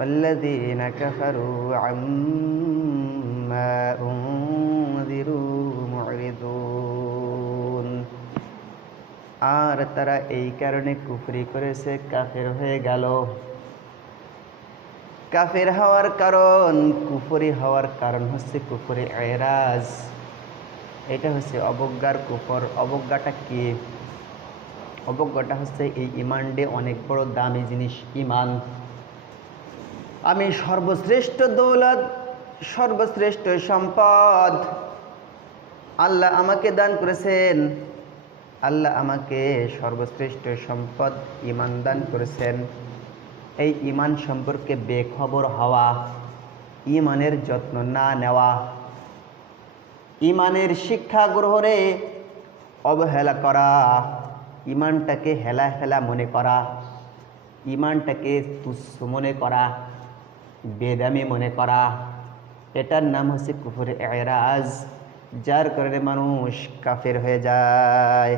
والذين كفروا عما أنذروا معرضون আর তারা এই কারণে কুফরি করেছে, কাফের হয়ে গেল। কাফের হওয়ার কারণ, কুফরি হওয়ার কারণ হচ্ছে কুফরি এরাজ। এটা হচ্ছে অবজ্ঞার কুফর। অবজ্ঞাটা কি? অবজ্ঞাটা হচ্ছে এই ইমানডে অনেক বড় দামি জিনিস। ইমান, আমি সর্বশ্রেষ্ঠ দৌলত, সর্বশ্রেষ্ঠ সম্পদ আল্লাহ আমাকে দান করেছেন। আল্লাহ আমাকে সর্বশ্রেষ্ঠ সম্পদ ইমান দান করেছেন। এই ইমান সম্পর্কে বেখবর হওয়া, ইমানের যত্ন না নেওয়া, ইমানের শিক্ষা গ্রহণে অবহেলা করা, ইমানটাকে হেলা মনে করা, ইমানটাকে তুচ্ছ মনে করা, বেদামি মনে করা, এটার নাম হচ্ছে কুফরে এরাজ, যার কারণে মানুষ কাফের হয়ে যায়।